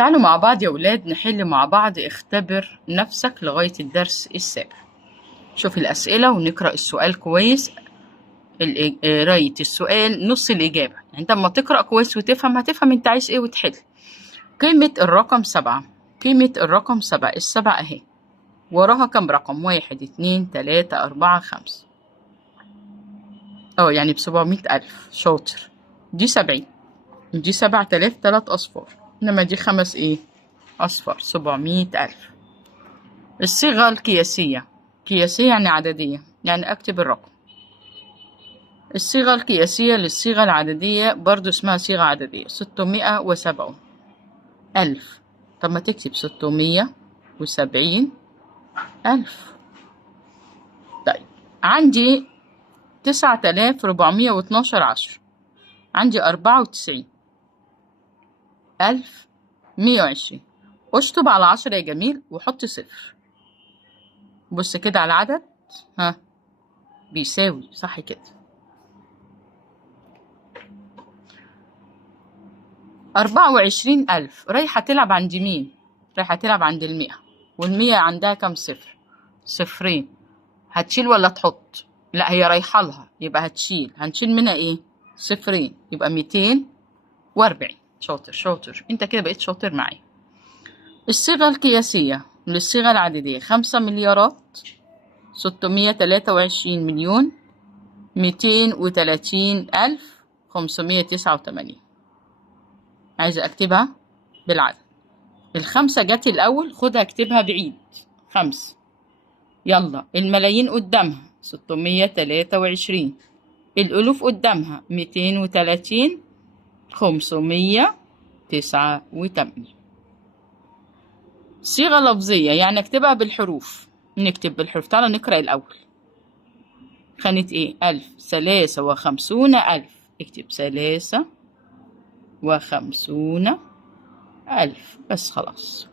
تعالوا مع بعض يا ولاد نحل مع بعض اختبر نفسك لغاية الدرس السابع. شوف الأسئلة ونقرأ السؤال كويس. قراية السؤال نص الإجابة، يعني انت لما تقرأ كويس وتفهم هتفهم انت عايز ايه وتحل. قيمة الرقم 7. قيمة الرقم 7، السبعة اهي وراها كم رقم؟ 1 2 3 4 5. يعني ب700,000. شاطر. دي 70، دي 7000 3 أصفار، إنما دي 5 أصفار. 700,000. الصيغة القياسية. قياسية يعني عددية، يعني أكتب الرقم. الصيغة القياسية للصيغة العددية برضو اسمها صيغة عددية. 670,000. طب ما تكتب 670,000. طيب عندي 9412 عشر، عندي 94,120. اشطب على 10 يا جميل وحط صفر. بص كده على العدد، بيساوي، صح كده. 24,000 رايحة تلعب عند مين؟ رايحة تلعب عند 100، وال100 عندها كم صفر؟ صفرين. هتشيل ولا تحط؟ لا، هي رايحة لها يبقى هتشيل. هنشيل منها صفرين، يبقى 240. شاطر شاطر، انت كده بقيت شاطر معايا. الصيغة القياسية للصيغة العددية 5,623,230,589. عايزة اكتبها بالعدد. الخمسة جت الأول، خدها اكتبها بعيد. 5. يلا الملايين قدامها 623، الألوف قدامها 230، 589. صيغة لفظية يعني اكتبها بالحروف. نكتب بالحروف. تعالى نقرأ الأول. خانة 53,000. اكتب 53,000 بس خلاص.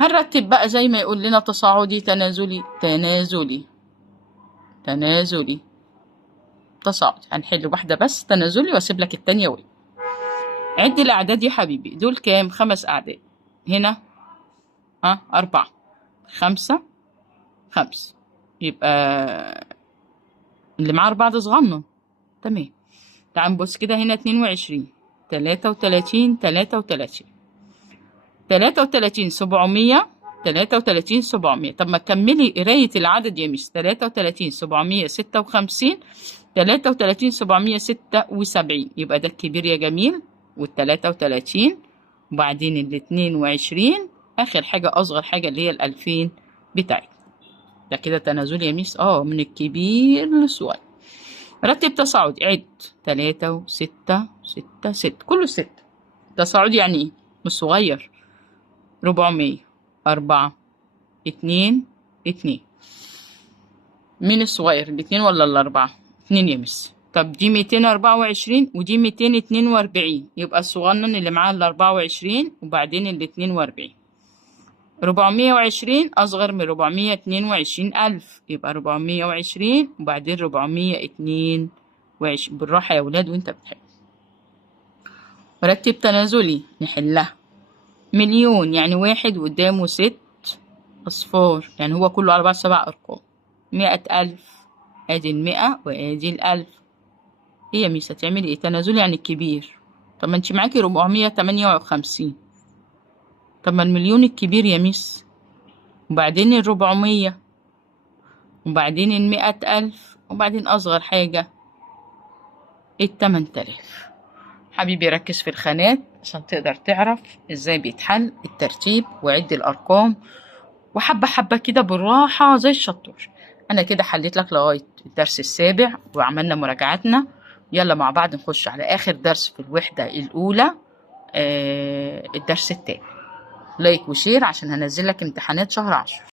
هنرتب بقى زي ما يقول لنا تصاعدي تنازلي تنازلي تنازلي تصاعدي. هنحل واحدة بس تنازلي واسيب لك التانية عد الأعداد يا حبيبي. دول كام؟ 5 أعداد. هنا 4، 5 5، يبقى اللي معاه 4 ده صغنن. تمام. تعال نبص كده. هنا 22، 33 33 33 700 33 700. طب ما تكملي قراية العدد يا ميس. 33 756 33 776، يبقى ده الكبير يا جميل، وال33 وبعدين ال22 آخر حاجة أصغر حاجة اللي هي ال2000 بتاعتنا. ده كده تنازل يا ميس من الكبير للصغير. رتب تصاعدي. عد 3 و6 6 6، كله 6. تصاعدي يعني ايه؟ مش صغير. 400 4 2 2. مين الصغير؟ الاتنين ولا الأربعة؟ 2 يا مس. طب دي 224 ودي 242، يبقى الصغنن اللي معاه 24 وبعدين 42. 420 أصغر من 422,000، يبقى 420 وبعدين 422. بالراحة يا ولاد وانت بتحل. رتب تنازلي نحلها. مليون يعني 1 وقدامه 6 أصفار، يعني هو كله على بعض 7 أرقام. 100,000، ادي 100 وادي 1000. يا ميس هتعملي ايه؟ تنازلي يعني الكبير. طب ما انت معاكي 458. طب ما المليون الكبير يا ميس، وبعدين 400 وبعدين 100,000 وبعدين أصغر حاجة 8,000. حبيبي ركز في الخانات عشان تقدر تعرف ازاي بيتحل الترتيب، وعد الأرقام وحبة حبة كده بالراحة زي الشطور. أنا كده حليت لك لغاية الدرس السابع وعملنا مراجعاتنا. يلا مع بعض نخش على آخر درس في الوحدة الأولى، الدرس التاني. لايك وشير عشان هنزل لك امتحانات شهر 10.